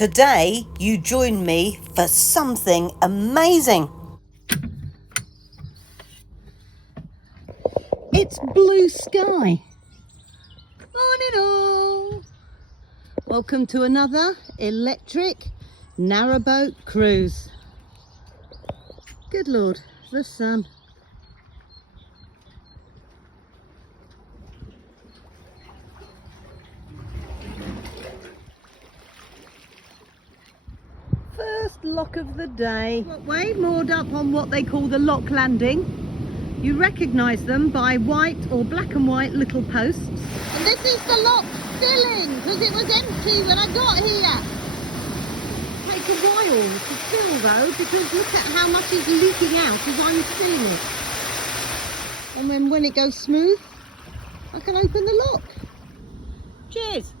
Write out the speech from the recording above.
Today you join me for something amazing. It's blue sky. Morning all. Welcome to another electric narrowboat cruise. Good Lord, the sun. First lock of the day. Way moored up on what they call the lock landing. You recognise them by white or black and white little posts. And this is the lock filling because it was empty when I got here. Takes a while to fill though, because look at how much is leaking out as I'm filling it. And then when it goes smooth, I can open the lock. Cheers.